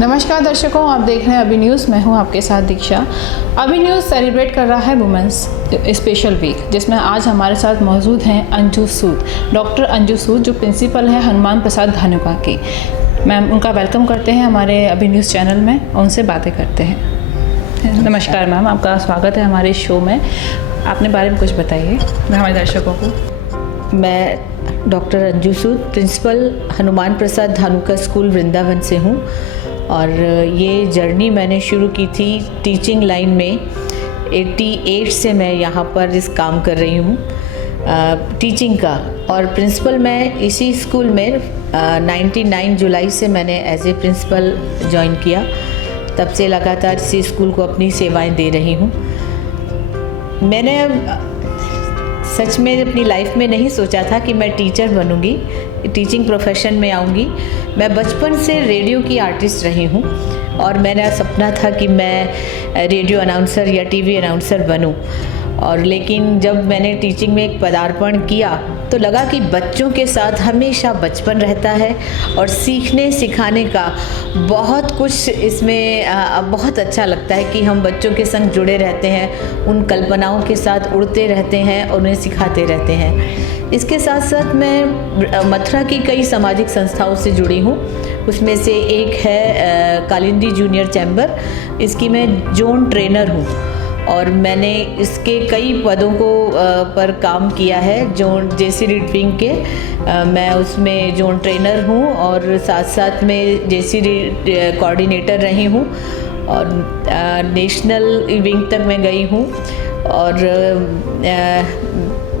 नमस्कार दर्शकों, आप देख रहे हैं अभी न्यूज़। मैं हूं आपके साथ दीक्षा। अभी न्यूज़ सेलिब्रेट कर रहा है वुमेंस स्पेशल वीक, जिसमें आज हमारे साथ मौजूद हैं अंजू सूद, डॉक्टर अंजू सूद, जो प्रिंसिपल है हनुमान प्रसाद धानुका की। मैम, उनका वेलकम करते हैं हमारे अभी न्यूज़ चैनल में और उनसे बातें करते हैं। नमस्कार मैम, आपका स्वागत है हमारे शो में। अपने बारे में कुछ बताइए हमारे दर्शकों को। मैं डॉक्टर अंजू सूद, प्रिंसिपल हनुमान प्रसाद धानुका स्कूल वृंदावन से हूँ और ये जर्नी मैंने शुरू की थी टीचिंग लाइन में। 88 से मैं यहाँ पर इस काम कर रही हूँ टीचिंग का, और प्रिंसिपल मैं इसी स्कूल में 99 जुलाई से मैंने एज ए प्रिंसिपल ज्वाइन किया। तब से लगातार इसी स्कूल को अपनी सेवाएं दे रही हूँ। मैंने सच में अपनी लाइफ में नहीं सोचा था कि मैं टीचर बनूंगी, टीचिंग प्रोफेशन में आऊंगी। मैं बचपन से रेडियो की आर्टिस्ट रही हूं और मेरा सपना था कि मैं रेडियो अनाउंसर या टीवी अनाउंसर बनूं। और लेकिन जब मैंने टीचिंग में एक पदार्पण किया तो लगा कि बच्चों के साथ हमेशा बचपन रहता है और सीखने सिखाने का बहुत कुछ इसमें बहुत अच्छा लगता है कि हम बच्चों के संग जुड़े रहते हैं, उन कल्पनाओं के साथ उड़ते रहते हैं और उन्हें सिखाते रहते हैं। इसके साथ साथ मैं मथुरा की कई सामाजिक संस्थाओं से जुड़ी हूँ। उसमें से एक है कालिंदी जूनियर चैम्बर, इसकी मैं जोन ट्रेनर हूँ और मैंने इसके कई पदों को पर काम किया है। जोन जेसी रीड विंग के मैं उसमें जोन ट्रेनर हूँ और साथ साथ में जेसी रीड कोऑर्डिनेटर रही हूँ और नेशनल विंग तक मैं गई हूँ। और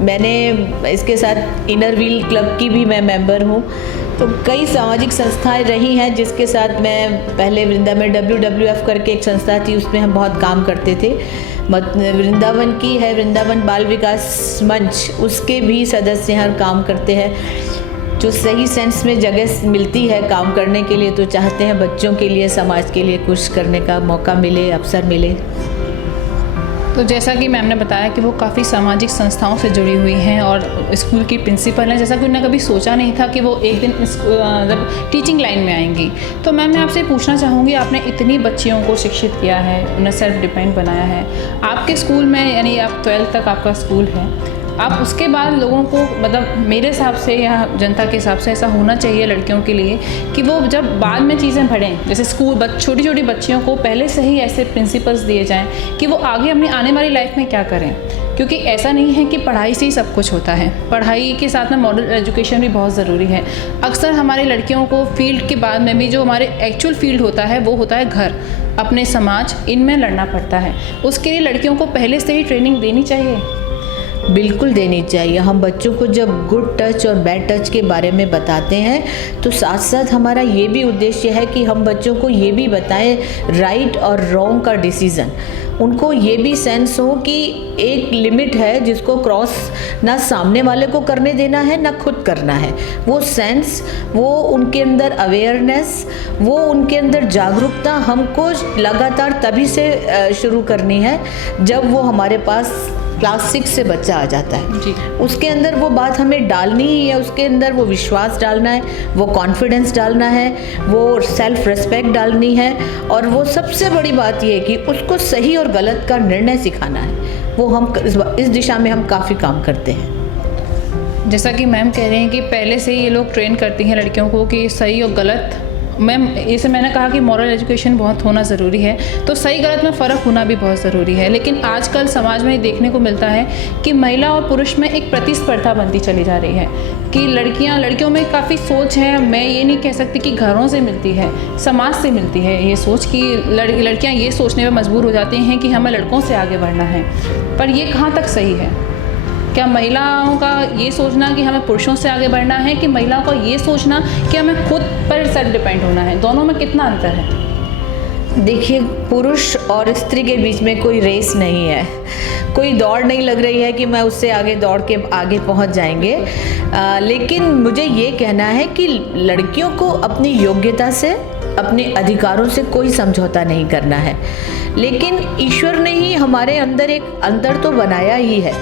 मैंने इसके साथ इनर व्हील क्लब की भी मैं मेंबर हूँ। तो कई सामाजिक संस्थाएं रही हैं जिसके साथ मैं पहले वृंदावन में WWF करके एक संस्था थी, उसमें हम बहुत काम करते थे। वृंदावन की है वृंदावन बाल विकास मंच, उसके भी सदस्य हर काम करते हैं। जो सही सेंस में जगह मिलती है काम करने के लिए तो चाहते हैं बच्चों के लिए, समाज के लिए कुछ करने का मौका मिले, अवसर मिले। तो जैसा कि मैम ने बताया कि वो काफ़ी सामाजिक संस्थाओं से जुड़ी हुई हैं और स्कूल की प्रिंसिपल हैं। जैसा कि उन्होंने कभी सोचा नहीं था कि वो एक दिन जब टीचिंग लाइन में आएंगी। तो मैम, मैं आपसे पूछना चाहूँगी, आपने इतनी बच्चियों को शिक्षित किया है, उन्हें सेल्फ डिपेंड बनाया है आपके स्कूल में, यानी आप 12th तक आपका स्कूल है। आप उसके बाद लोगों को, मतलब मेरे हिसाब से या जनता के हिसाब से ऐसा होना चाहिए लड़कियों के लिए कि वो जब बाद में चीज़ें पढ़ें, जैसे स्कूल छोटी छोटी बच्चियों को पहले से ही ऐसे प्रिंसिपल्स दिए जाएं कि वो आगे अपनी आने वाली लाइफ में क्या करें। क्योंकि ऐसा नहीं है कि पढ़ाई से ही सब कुछ होता है, पढ़ाई के साथ में मॉडल एजुकेशन भी बहुत ज़रूरी है। अक्सर हमारे लड़कियों को फील्ड के बाद में भी जो हमारे एक्चुअल फील्ड होता है वो होता है घर, अपने समाज, इनमें लड़ना पड़ता है। उसके लिए लड़कियों को पहले से ही ट्रेनिंग देनी चाहिए। बिल्कुल देनी चाहिए। हम बच्चों को जब गुड टच और बैड टच के बारे में बताते हैं तो साथ साथ हमारा ये भी उद्देश्य है कि हम बच्चों को ये भी बताएं राइट और रॉन्ग का डिसीज़न। उनको ये भी सेंस हो कि एक लिमिट है जिसको क्रॉस ना सामने वाले को करने देना है ना खुद करना है। वो सेंस, वो उनके अंदर अवेयरनेस, वो उनके अंदर जागरूकता हमको लगातार तभी से शुरू करनी है जब वो हमारे पास क्लास 6 से बच्चा आ जाता है जी। उसके अंदर वो बात हमें डालनी ही है, उसके अंदर वो विश्वास डालना है, वो कॉन्फिडेंस डालना है, वो सेल्फ रिस्पेक्ट डालनी है। और वो सबसे बड़ी बात ये है कि उसको सही और गलत का निर्णय सिखाना है। वो हम इस दिशा में हम काफ़ी काम करते हैं। जैसा कि मैम कह रहे हैं कि पहले से ही ये लोग ट्रेन करती हैं लड़कियों को कि सही और गलत। मैम, इसे मैंने कहा कि मॉरल एजुकेशन बहुत होना ज़रूरी है, तो सही गलत में फ़र्क होना भी बहुत ज़रूरी है। लेकिन आजकल समाज में देखने को मिलता है कि महिला और पुरुष में एक प्रतिस्पर्धा बनती चली जा रही है कि लड़कियों में काफ़ी सोच है। मैं ये नहीं कह सकती कि घरों से मिलती है, समाज से मिलती है ये सोच कि लड़कियाँ ये सोचने में मजबूर हो जाती हैं कि हमें लड़कों से आगे बढ़ना है। पर ये कहाँ तक सही है? क्या महिलाओं का ये सोचना कि हमें पुरुषों से आगे बढ़ना है, कि महिलाओं का ये सोचना कि हमें खुद पर सेल्फ डिपेंड होना है? दोनों में कितना अंतर है? देखिए, पुरुष और स्त्री के बीच में कोई रेस नहीं है, कोई दौड़ नहीं लग रही है कि मैं उससे आगे दौड़ के आगे पहुंच जाएंगे। लेकिन मुझे ये कहना है कि लड़कियों को अपनी योग्यता से, अपने अधिकारों से कोई समझौता नहीं करना है। लेकिन ईश्वर ने ही हमारे अंदर एक अंतर तो बनाया ही है,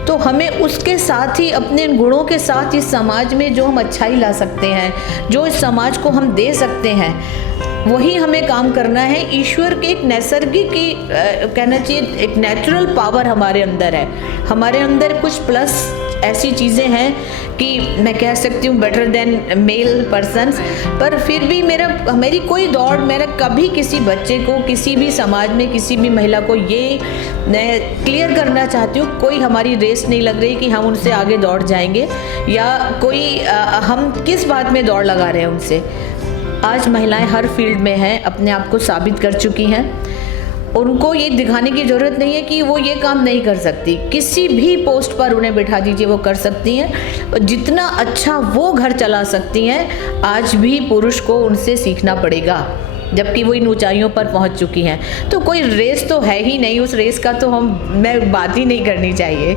तो हमें उसके साथ ही अपने गुणों के साथ इस समाज में जो हम अच्छाई ला सकते हैं, जो इस समाज को हम दे सकते हैं, वही हमें काम करना है। ईश्वर के एक नैसर्गिक कहना चाहिए एक नेचुरल पावर हमारे अंदर है। हमारे अंदर कुछ प्लस ऐसी चीज़ें हैं कि मैं कह सकती हूँ बेटर देन मेल पर्सन्स, पर फिर भी मेरी कोई दौड़, मेरा कभी किसी बच्चे को, किसी भी समाज में किसी भी महिला को ये मैं क्लियर करना चाहती हूँ, कोई हमारी रेस नहीं लग रही कि हम उनसे आगे दौड़ जाएंगे या कोई हम किस बात में दौड़ लगा रहे हैं उनसे। आज महिलाएं हर फील्ड में हैं, अपने आप को साबित कर चुकी हैं। उनको ये दिखाने की ज़रूरत नहीं है कि वो ये काम नहीं कर सकती। किसी भी पोस्ट पर उन्हें बिठा दीजिए, वो कर सकती हैं। और जितना अच्छा वो घर चला सकती हैं, आज भी पुरुष को उनसे सीखना पड़ेगा, जबकि वो इन ऊंचाइयों पर पहुंच चुकी हैं। तो कोई रेस तो है ही नहीं, उस रेस का तो मैं बात ही नहीं करनी चाहिए।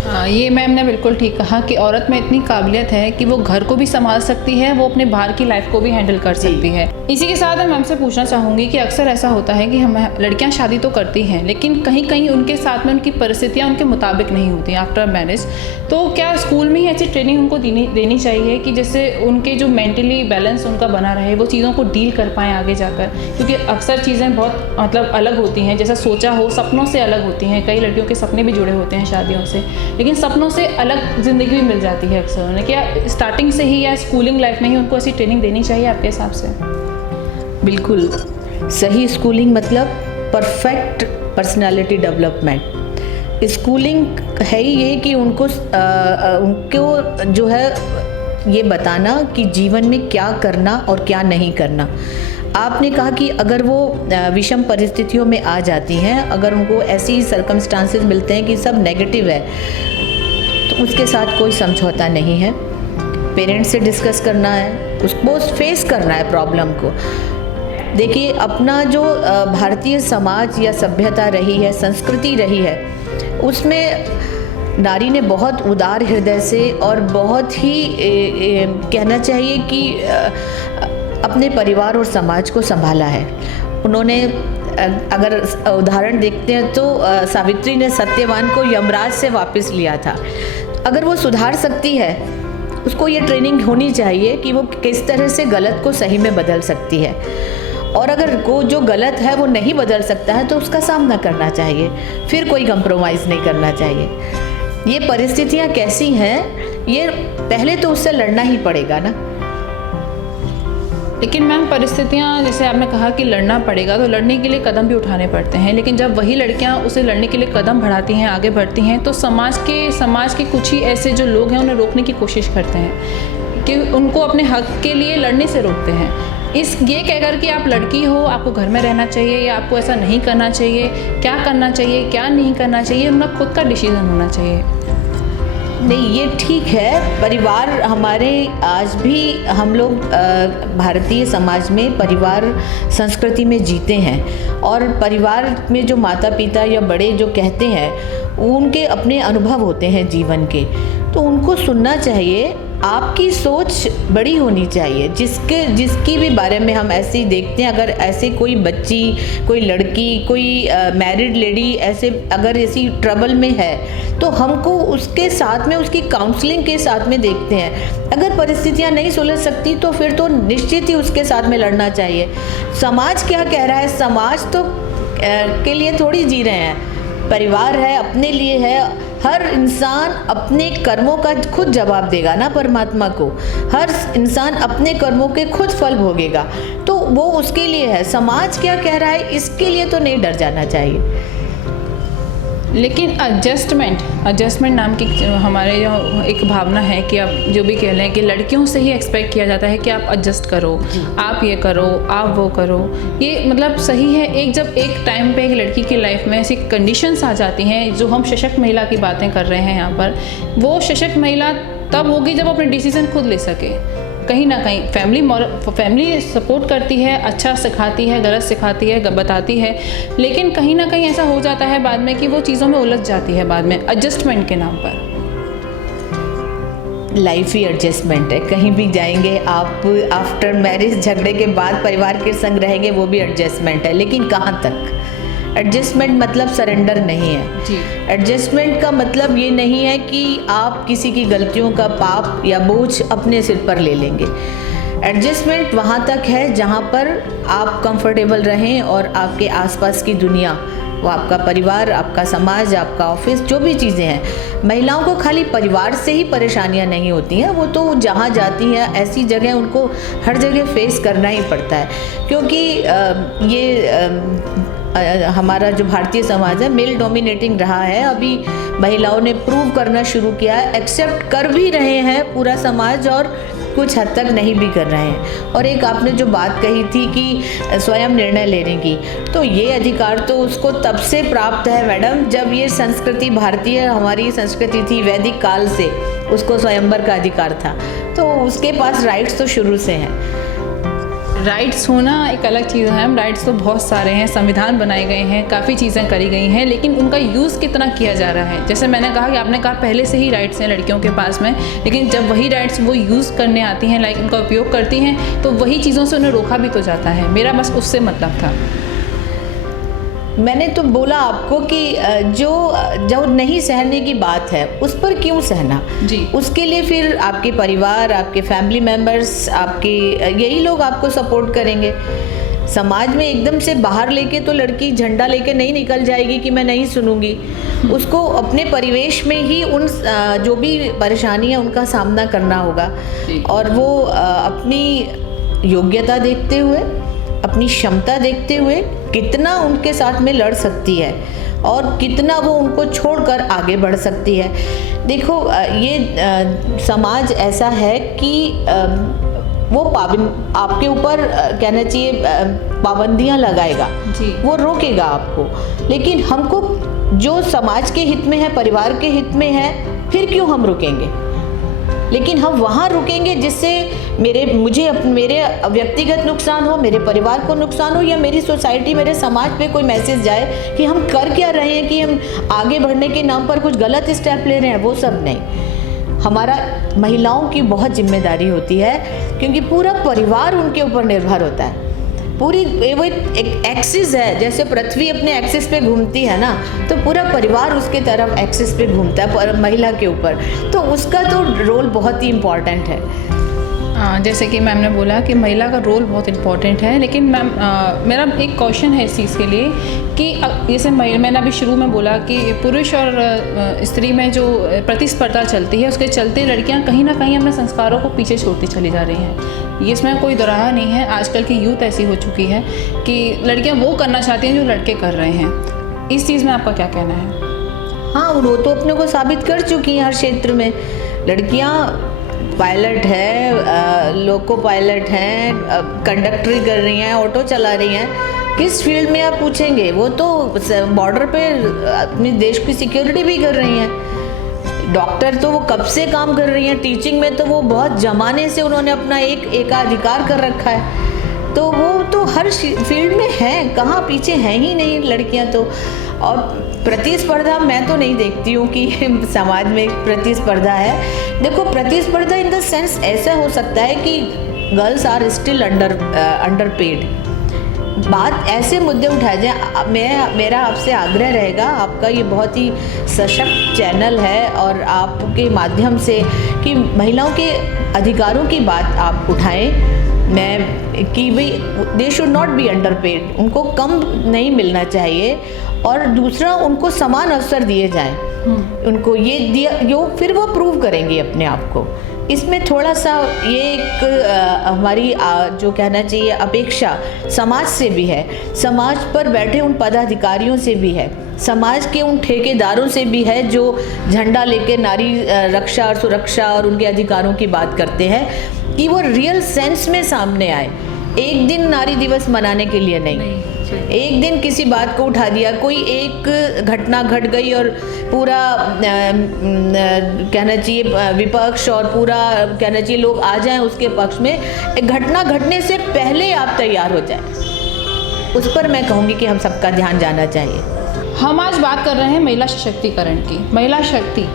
हाँ, ये मैम ने बिल्कुल ठीक कहा कि औरत में इतनी काबिलियत है कि वो घर को भी संभाल सकती है, वो अपने बाहर की लाइफ को भी हैंडल कर सकती है। इसी के साथ मैं मैम से पूछना चाहूँगी कि अक्सर ऐसा होता है कि हम लड़कियां शादी तो करती हैं, लेकिन कहीं कहीं उनके साथ में उनकी परिस्थितियाँ उनके मुताबिक नहीं होती आफ्टर मैरिज। तो क्या स्कूल में ही ऐसी ट्रेनिंग उनको देनी चाहिए कि जिससे उनके जो मेंटली बैलेंस उनका बना रहे, वो चीज़ों को डील कर पाएँ आगे जाकर? क्योंकि अक्सर चीज़ें बहुत मतलब अलग होती हैं, जैसा सोचा हो सपनों से अलग होती हैं। कई लड़कियों के सपने भी जुड़े होते हैं शादियों से, लेकिन सपनों से अलग ज़िंदगी भी मिल जाती है अक्सर उन्हें। क्या स्टार्टिंग से ही या स्कूलिंग लाइफ में ही उनको ऐसी ट्रेनिंग देनी चाहिए आपके हिसाब से? बिल्कुल सही। स्कूलिंग मतलब परफेक्ट पर्सनालिटी डेवलपमेंट। स्कूलिंग है ही ये कि उनको जो है ये बताना कि जीवन में क्या करना और क्या नहीं करना। आपने कहा कि अगर वो विषम परिस्थितियों में आ जाती हैं, अगर उनको ऐसी सर्कमस्टांसेस मिलते हैं कि सब नेगेटिव है, तो उसके साथ कोई समझौता नहीं है। पेरेंट्स से डिस्कस करना है, उसको फेस करना है प्रॉब्लम को। देखिए, अपना जो भारतीय समाज या सभ्यता रही है, संस्कृति रही है, उसमें नारी ने बहुत उदार हृदय से और बहुत ही कहना चाहिए कि अपने परिवार और समाज को संभाला है। उन्होंने अगर उदाहरण देखते हैं तो सावित्री ने सत्यवान को यमराज से वापस लिया था। अगर वो सुधार सकती है, उसको ये ट्रेनिंग होनी चाहिए कि वो किस तरह से गलत को सही में बदल सकती है। और अगर वो जो गलत है वो नहीं बदल सकता है तो उसका सामना करना चाहिए, फिर कोई कंप्रोमाइज़ नहीं करना चाहिए। ये परिस्थितियाँ कैसी हैं, ये पहले तो उससे लड़ना ही पड़ेगा ना। लेकिन मैम परिस्थितियाँ, जैसे आपने कहा कि लड़ना पड़ेगा, तो लड़ने के लिए कदम भी उठाने पड़ते हैं। लेकिन जब वही लड़कियाँ उसे लड़ने के लिए कदम बढ़ाती हैं, आगे बढ़ती हैं, तो समाज के कुछ ही ऐसे जो लोग हैं उन्हें रोकने की कोशिश करते हैं कि उनको अपने हक के लिए लड़ने से रोकते हैं। ये कहकर कि आप लड़की हो, आपको घर में रहना चाहिए या आपको ऐसा नहीं करना चाहिए, क्या करना चाहिए क्या नहीं करना चाहिए, उनका खुद का डिसीजन होना चाहिए। नहीं, ये ठीक है। परिवार हमारे आज भी हम लोग भारतीय समाज में परिवार संस्कृति में जीते हैं, और परिवार में जो माता पिता या बड़े जो कहते हैं उनके अपने अनुभव होते हैं जीवन के, तो उनको सुनना चाहिए। आपकी सोच बड़ी होनी चाहिए। जिसकी भी बारे में हम ऐसे ही देखते हैं, अगर ऐसे कोई बच्ची, कोई लड़की, कोई मैरिड लेडी ऐसे अगर ऐसी ट्रबल में है, तो हमको उसके साथ में, उसकी काउंसलिंग के साथ में देखते हैं। अगर परिस्थितियां नहीं सुलझ सकती तो फिर तो निश्चित ही उसके साथ में लड़ना चाहिए। समाज क्या कह रहा है, समाज तो के लिए थोड़ी जी रहे हैं, परिवार है, अपने लिए है। हर इंसान अपने कर्मों का खुद जवाब देगा ना परमात्मा को। हर इंसान अपने कर्मों के खुद फल भोगेगा, तो वो उसके लिए है। समाज क्या कह रहा है, इसके लिए तो नहीं डर जाना चाहिए। लेकिन एडजस्टमेंट नाम की हमारे जो एक भावना है कि आप जो भी कह लें कि लड़कियों से ही एक्सपेक्ट किया जाता है कि आप एडजस्ट करो, आप ये करो, आप वो करो। ये मतलब सही है। जब एक टाइम पे एक लड़की की लाइफ में ऐसी कंडीशंस आ जाती हैं, जो हम सशक्त महिला की बातें कर रहे हैं यहाँ पर, वो सशक्त महिला तब होगी जब अपने डिसीजन खुद ले सके। कहीं ना कहीं फैमिली सपोर्ट करती है, अच्छा सिखाती है, गलत सिखाती है, बताती है, लेकिन कहीं ना कहीं ऐसा हो जाता है बाद में कि वो चीज़ों में उलझ जाती है बाद में एडजस्टमेंट के नाम पर। लाइफ ही एडजस्टमेंट है। कहीं भी जाएंगे आप, आफ्टर मैरिज झगड़े के बाद परिवार के संग रहेंगे, वो भी एडजस्टमेंट है। लेकिन कहाँ तक? एडजस्टमेंट मतलब सरेंडर नहीं है जी। एडजस्टमेंट का मतलब ये नहीं है कि आप किसी की गलतियों का पाप या बोझ अपने सिर पर ले लेंगे। एडजस्टमेंट वहाँ तक है जहाँ पर आप कंफर्टेबल रहें और आपके आसपास की दुनिया, वो आपका परिवार, आपका समाज, आपका ऑफिस, जो भी चीज़ें हैं। महिलाओं को खाली परिवार से ही परेशानियां नहीं होती हैं, वो तो जहाँ जाती हैं ऐसी जगह उनको हर जगह फेस करना ही पड़ता है, क्योंकि हमारा जो भारतीय समाज है मेल डोमिनेटिंग रहा है। अभी महिलाओं ने प्रूव करना शुरू किया है, एक्सेप्ट कर भी रहे हैं पूरा समाज और कुछ हद तक नहीं भी कर रहे हैं। और एक आपने जो बात कही थी कि स्वयं निर्णय लेने की, तो ये अधिकार तो उसको तब से प्राप्त है मैडम जब ये संस्कृति, भारतीय हमारी संस्कृति थी, वैदिक काल से उसको स्वयंवर का अधिकार था, तो उसके पास राइट्स तो शुरू से हैं। राइट्स होना एक अलग चीज़ है। राइट्स तो बहुत सारे हैं, संविधान बनाए गए हैं, काफ़ी चीज़ें करी गई हैं, लेकिन उनका यूज़ कितना किया जा रहा है। जैसे मैंने कहा कि आपने कहा पहले से ही राइट्स हैं लड़कियों के पास में, लेकिन जब वही राइट्स वो यूज़ करने आती हैं, लाइक उनका उपयोग करती हैं, तो वही चीज़ों से उन्हें रोका भी तो जाता है। मेरा बस उससे मतलब था। मैंने तो बोला आपको कि जो नहीं सहने की बात है उस पर क्यों सहना जी। उसके लिए फिर आपके परिवार, आपके फैमिली मेम्बर्स, आपके यही लोग आपको सपोर्ट करेंगे। समाज में एकदम से बाहर लेके तो लड़की झंडा लेके नहीं निकल जाएगी कि मैं नहीं सुनूंगी। उसको अपने परिवेश में ही उन जो भी परेशानी है उनका सामना करना होगा, और वो अपनी योग्यता देखते हुए, अपनी क्षमता देखते हुए कितना उनके साथ में लड़ सकती है और कितना वो उनको छोड़कर आगे बढ़ सकती है। देखो ये समाज ऐसा है कि वो आपके ऊपर कहना चाहिए पाबंदियां लगाएगा जी। वो रोकेगा आपको, लेकिन हमको जो समाज के हित में है, परिवार के हित में है, फिर क्यों हम रुकेंगे। लेकिन हम वहाँ रुकेंगे जिससे मेरे व्यक्तिगत नुकसान हो, मेरे परिवार को नुकसान हो, या मेरी सोसाइटी, मेरे समाज पे कोई मैसेज जाए कि हम कर क्या रहे हैं, कि हम आगे बढ़ने के नाम पर कुछ गलत स्टेप ले रहे हैं, वो सब नहीं। हमारा महिलाओं की बहुत जिम्मेदारी होती है, क्योंकि पूरा परिवार उनके ऊपर निर्भर होता है। पूरी वो एक एक्सिस है, जैसे पृथ्वी अपने एक्सिस पे घूमती है ना, तो पूरा परिवार उसके तरफ एक्सिस पे घूमता है महिला के ऊपर, तो उसका तो रोल बहुत ही इम्पॉर्टेंट है। जैसे कि मैम ने बोला कि महिला का रोल बहुत इम्पॉर्टेंट है, लेकिन मैम मेरा एक क्वेश्चन है इस चीज़ के लिए कि जैसे मैंने अभी शुरू में बोला कि पुरुष और स्त्री में जो प्रतिस्पर्धा चलती है, उसके चलते लड़कियां कहीं ना कहीं अपने संस्कारों को पीछे छोड़ती चली जा रही हैं। ये इसमें कोई दोराहा नहीं है। आजकल की यूथ ऐसी हो चुकी है कि लड़कियाँ वो करना चाहती हैं जो लड़के कर रहे हैं। इस चीज़ में आपका क्या कहना है? हाँ, वो तो अपने को साबित कर चुकी हैं हर क्षेत्र में। लड़कियाँ पायलट है, लोको पायलट हैं, कंडक्टरी कर रही हैं, ऑटो चला रही हैं। किस फील्ड में आप पूछेंगे, वो तो बॉर्डर पे अपने देश की सिक्योरिटी भी कर रही हैं। डॉक्टर तो वो कब से काम कर रही हैं, टीचिंग में तो वो बहुत ज़माने से उन्होंने अपना एकाधिकार कर रखा है। तो वो तो हर फील्ड में हैं, कहाँ पीछे हैं ही नहीं लड़कियाँ तो। और प्रतिस्पर्धा मैं तो नहीं देखती हूँ कि समाज में प्रतिस्पर्धा है। देखो, प्रतिस्पर्धा इन द सेंस ऐसा हो सकता है कि girls are still underpaid. बात ऐसे मुद्दे उठाए जाए। मेरा आपसे आग्रह रहेगा, आपका ये बहुत ही सशक्त चैनल है और आपके माध्यम से कि महिलाओं के अधिकारों की बात आप उठाएं, कि भाई they should not be under paid, उनको कम नहीं मिलना चाहिए, और दूसरा उनको समान अवसर दिए जाएं। उनको ये दिया जो फिर वो प्रूव करेंगी अपने आप को। इसमें थोड़ा सा ये एक हमारी जो कहना चाहिए अपेक्षा समाज से भी है, समाज पर बैठे उन पदाधिकारियों से भी है, समाज के उन ठेकेदारों से भी है जो झंडा लेके नारी रक्षा और सुरक्षा और उनके अधिकारों की बात करते हैं, कि वो रियल सेंस में सामने आए। एक दिन नारी दिवस मनाने के लिए नहीं, एक दिन किसी बात को उठा दिया, कोई एक घटना घट गई और पूरा कहना चाहिए विपक्ष और पूरा कहना चाहिए लोग आ जाएं उसके पक्ष में। एक घटना घटने से पहले आप तैयार हो जाएं, उस पर मैं कहूँगी कि हम सबका ध्यान जाना चाहिए। हम आज बात कर रहे हैं महिला सशक्तिकरण की। महिला शक्ति,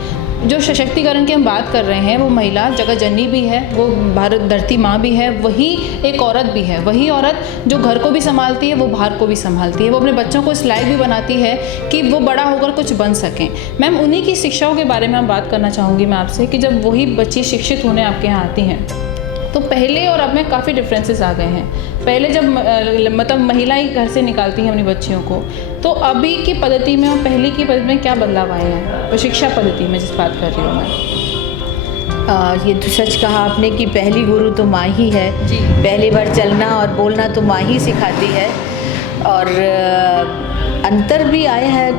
जो सशक्तिकरण की हम बात कर रहे हैं, वो महिला जगत जननी भी है, वो भारत धरती माँ भी है, वही एक औरत भी है। वही औरत जो घर को भी संभालती है, वो बाहर को भी संभालती है, वो अपने बच्चों को इस लायक भी बनाती है कि वो बड़ा होकर कुछ बन सकें। मैम, उन्हीं की शिक्षाओं के बारे में हम बात करना चाहूँगी मैं आपसे कि जब वही बच्ची शिक्षित होने आपके यहाँ आती हैं तो पहले और अब में काफ़ी डिफरेंसेस आ गए हैं। पहले जब मतलब महिलाएं घर से निकालती हैं अपनी बच्चियों को, तो अभी की पद्धति में और पहले की पद्धति में क्या बदलाव आए हैं, और शिक्षा पद्धति में जिस बात कर रही हूँ मैं। ये तो सच कहा आपने कि पहली गुरु तो माँ ही है जी। पहली बार चलना और बोलना तो माँ ही सिखाती है। और अंतर भी आया है,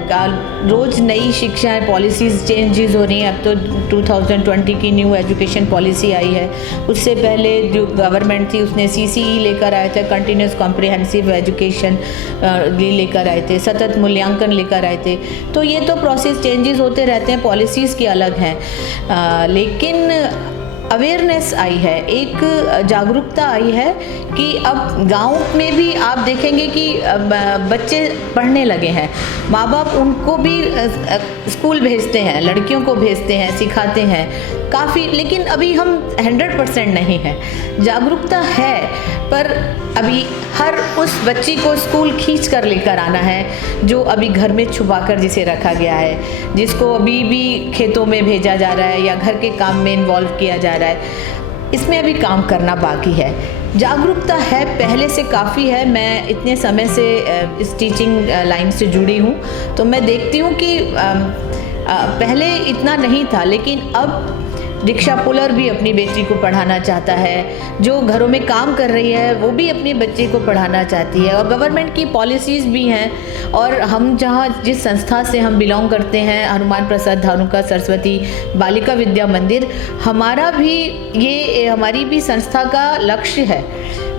रोज़ नई शिक्षा पॉलिसीज़ चेंजेस हो रही हैं। अब तो 2020 की न्यू एजुकेशन पॉलिसी आई है, उससे पहले जो गवर्नमेंट थी उसने CCE लेकर आए थे, कंटिन्यूस कॉम्प्रिहेंसिव एजुकेशन लेकर आए थे, सतत मूल्यांकन लेकर आए थे। तो ये तो प्रोसेस चेंजेस होते रहते हैं, पॉलिसीज़ की अलग हैं, लेकिन अवेयरनेस आई है, एक जागरूकता आई है कि अब गांव में भी आप देखेंगे कि बच्चे पढ़ने लगे हैं, माँ बाप उनको भी स्कूल भेजते हैं, लड़कियों को भेजते हैं, सिखाते हैं काफ़ी। लेकिन अभी हम 100% नहीं है, जागरूकता है, पर अभी हर उस बच्ची को स्कूल खींच कर लेकर आना है जो अभी घर में छुपाकर जिसे रखा गया है, जिसको अभी भी खेतों में भेजा जा रहा है या घर के काम में इन्वॉल्व किया जा रहा है। इसमें अभी काम करना बाकी है। जागरूकता है, पहले से काफ़ी है। मैं इतने समय से इस टीचिंग लाइन से जुड़ी हूँ, तो मैं देखती हूँ कि पहले इतना नहीं था, लेकिन अब रिक्शा पुलर भी अपनी बेटी को पढ़ाना चाहता है, जो घरों में काम कर रही है वो भी अपने बच्चे को पढ़ाना चाहती है, और गवर्नमेंट की पॉलिसीज़ भी हैं। और हम जिस संस्था से हम बिलोंग करते हैं, हनुमान प्रसाद धानुका सरस्वती बालिका विद्या मंदिर, हमारी भी संस्था का लक्ष्य है,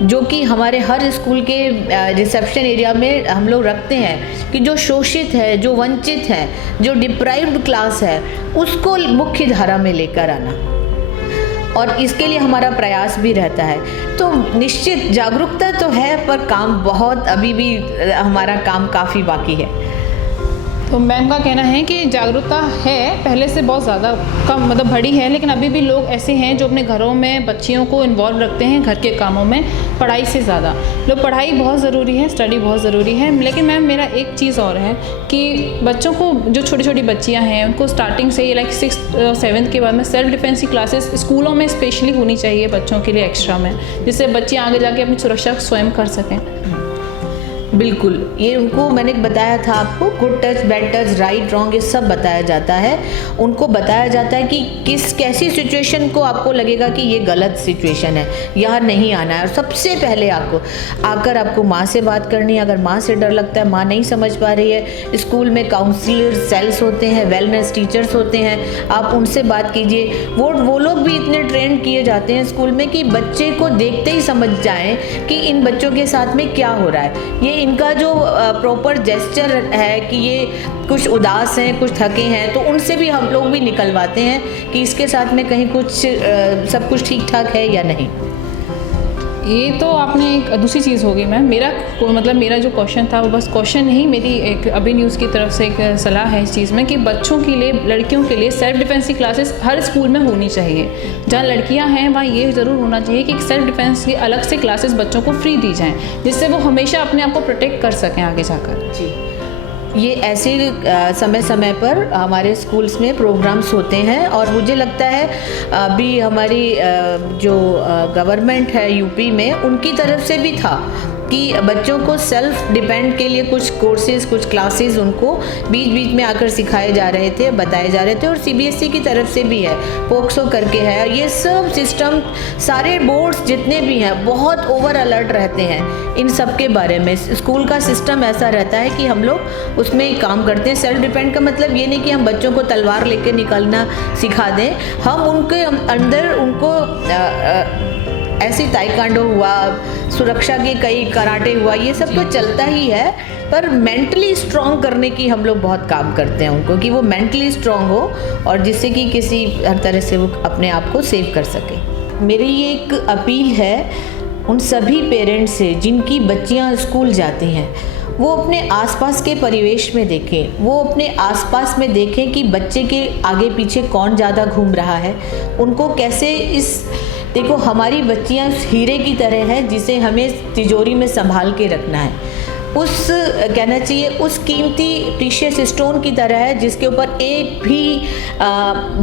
जो कि हमारे हर स्कूल के रिसेप्शन एरिया में हम लोग रखते हैं कि जो शोषित है, जो वंचित है, जो डिप्राइव्ड क्लास है, उसको मुख्य धारा में लेकर आना, और इसके लिए हमारा प्रयास भी रहता है। तो निश्चित जागरूकता तो है, पर काम बहुत, अभी भी हमारा काम काफ़ी बाकी है। तो मैम का कहना है कि जागरूकता है, पहले से बहुत ज़्यादा कम मतलब बढ़ी है, लेकिन अभी भी लोग ऐसे हैं जो अपने घरों में बच्चियों को इन्वॉल्व रखते हैं घर के कामों में, पढ़ाई से ज़्यादा। लोग पढ़ाई बहुत ज़रूरी है, स्टडी बहुत ज़रूरी है, लेकिन मैम मेरा एक चीज़ और है कि बच्चों को, जो छोटी छोटी बच्चियाँ हैं, उनको स्टार्टिंग से लाइक 6th और 7th के बाद में सेल्फ डिफेंस की क्लासेस स्कूलों में स्पेशली होनी चाहिए बच्चों के लिए एक्स्ट्रा में, जिससे बच्चे आगे जाके अपनी सुरक्षा स्वयं कर सकें। बिल्कुल, ये उनको मैंने बताया था आपको, good touch, bad touch, right wrong, ये सब बताया जाता है। उनको बताया जाता है कि कैसी सिचुएशन को आपको लगेगा कि ये गलत सिचुएशन है, यहाँ नहीं आना है। और सबसे पहले आपको माँ से बात करनी है। अगर माँ से डर लगता है, माँ नहीं समझ पा रही है, स्कूल में काउंसलर सेल्स होते हैं, वेलनेस टीचर्स होते हैं, आप उनसे बात कीजिए। वो लोग भी इतने ट्रेन किए जाते हैं स्कूल में कि बच्चे को देखते ही समझ जाएं कि इन बच्चों के साथ में क्या हो रहा है। ये इनका जो प्रॉपर जेस्चर है कि ये कुछ उदास हैं, कुछ थके हैं, तो उनसे भी हम लोग भी निकलवाते हैं कि इसके साथ में कहीं कुछ सब कुछ ठीक ठाक है या नहीं। ये तो आपने एक दूसरी चीज़ होगी मैम। मेरा जो क्वेश्चन था वो बस क्वेश्चन नहीं, मेरी एक अभी न्यूज़ की तरफ से एक सलाह है इस चीज़ में कि बच्चों के लिए, लड़कियों के लिए सेल्फ डिफेंस की क्लासेस हर स्कूल में होनी चाहिए। जहाँ लड़कियां हैं वहाँ ये ज़रूर होना चाहिए कि सेल्फ डिफेंस की अलग से क्लासेस बच्चों को फ्री दी जाएँ, जिससे वो हमेशा अपने आप को प्रोटेक्ट कर सकें आगे जाकर। जी, ये ऐसे समय समय पर हमारे स्कूल्स में प्रोग्राम्स होते हैं, और मुझे लगता है अभी हमारी जो गवर्नमेंट है यूपी में, उनकी तरफ से भी था कि बच्चों को सेल्फ डिपेंड के लिए कुछ कोर्सेज, कुछ क्लासेस उनको बीच बीच में आकर सिखाए जा रहे थे, बताए जा रहे थे। और CBSE की तरफ से भी है, पोक्सो करके है। ये सब सिस्टम, सारे बोर्ड्स जितने भी हैं बहुत ओवर अलर्ट रहते हैं इन सब के बारे में। स्कूल का सिस्टम ऐसा रहता है कि हम लोग उसमें काम करते हैं। सेल्फ डिपेंड का मतलब ये नहीं कि हम बच्चों को तलवार लेकर निकलना सिखा दें, हम उनके अंदर उनको ऐसी ताइक्वांडो हुआ, सुरक्षा के कई कराटे हुआ, ये सब तो चलता ही है, पर मेंटली स्ट्रॉन्ग करने की हम लोग बहुत काम करते हैं उनको, कि वो मेंटली स्ट्रॉन्ग हो और जिससे कि किसी हर तरह से वो अपने आप को सेव कर सके। मेरी ये एक अपील है उन सभी पेरेंट्स से जिनकी बच्चियां स्कूल जाती हैं, वो अपने आसपास के परिवेश में देखें, वो अपने आसपास में देखें कि बच्चे के आगे पीछे कौन ज़्यादा घूम रहा है, उनको कैसे देखो, हमारी बच्चियां हीरे की तरह हैं जिसे हमें तिजोरी में संभाल के रखना है। उस कहना चाहिए उस कीमती प्रीशियस स्टोन की तरह है जिसके ऊपर एक भी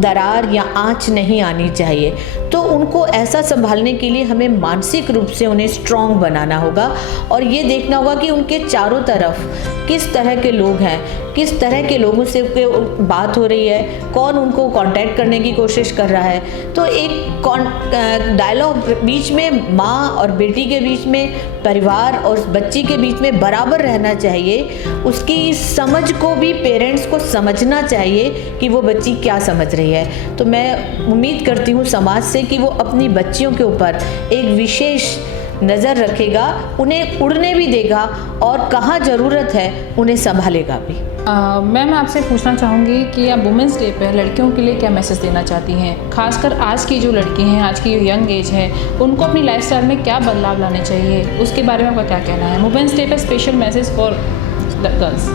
दरार या आंच नहीं आनी चाहिए। तो उनको ऐसा संभालने के लिए हमें मानसिक रूप से उन्हें स्ट्रॉन्ग बनाना होगा और ये देखना होगा कि उनके चारों तरफ किस तरह के लोग हैं, किस तरह के लोगों से बात हो रही है, कौन उनको कांटेक्ट करने की कोशिश कर रहा है। तो एक डायलॉग बीच में माँ और बेटी के बीच में, परिवार और बच्ची के बीच में बराबर रहना चाहिए। उसकी समझ को भी पेरेंट्स को समझना चाहिए कि वो बच्ची क्या समझ रही है। तो मैं उम्मीद करती हूँ समाज से कि वो अपनी बच्चियों के ऊपर एक विशेष नज़र रखेगा, उन्हें उड़ने भी देगा और कहाँ ज़रूरत है उन्हें संभालेगा भी। मैम आपसे पूछना चाहूँगी कि आप वुमेंस डे पे लड़कियों के लिए क्या मैसेज देना चाहती हैं, खासकर आज की जो लड़की हैं, आज की यंग एज है, उनको अपनी लाइफस्टाइल में क्या बदलाव लाने चाहिए, उसके बारे में आपका क्या कहना है? वुमेंस डे पे स्पेशल मैसेज फॉर गर्ल्स।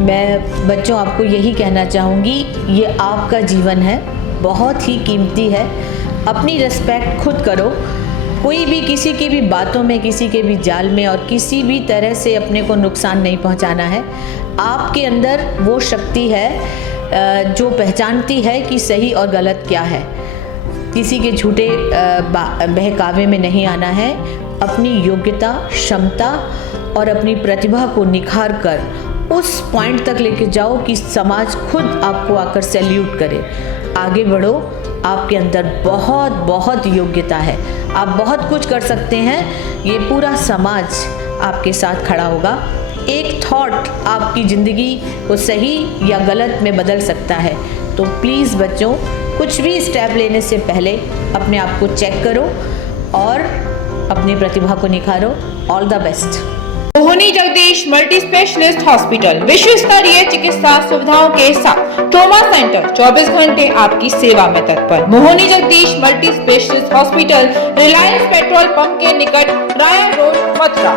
मैं बच्चों आपको यही कहना चाहूँगी, ये आपका जीवन है, बहुत ही कीमती है। अपनी रिस्पेक्ट खुद करो। कोई भी किसी की भी बातों में, किसी के भी जाल में और किसी भी तरह से अपने को नुकसान नहीं पहुंचाना है। आपके अंदर वो शक्ति है जो पहचानती है कि सही और गलत क्या है। किसी के झूठे बहकावे में नहीं आना है। अपनी योग्यता, क्षमता और अपनी प्रतिभा को निखार कर उस पॉइंट तक लेके जाओ कि समाज खुद आपको आकर सैल्यूट करे। आगे बढ़ो, आपके अंदर बहुत बहुत योग्यता है, आप बहुत कुछ कर सकते हैं। ये पूरा समाज आपके साथ खड़ा होगा। एक थॉट आपकी ज़िंदगी को सही या गलत में बदल सकता है। तो प्लीज़ बच्चों, कुछ भी स्टेप लेने से पहले अपने आप को चेक करो और अपनी प्रतिभा को निखारो। All the best. Mohini Jagdish multi specialist hospital विश्व स्तरीय चिकित्सा सुविधाओं के साथ ट्रॉमा सेंटर 24 घंटे आपकी सेवा में तत्पर। Mohini Jagdish multi specialist hospital, Reliance petrol pump के निकट, राया रोड, मथुरा।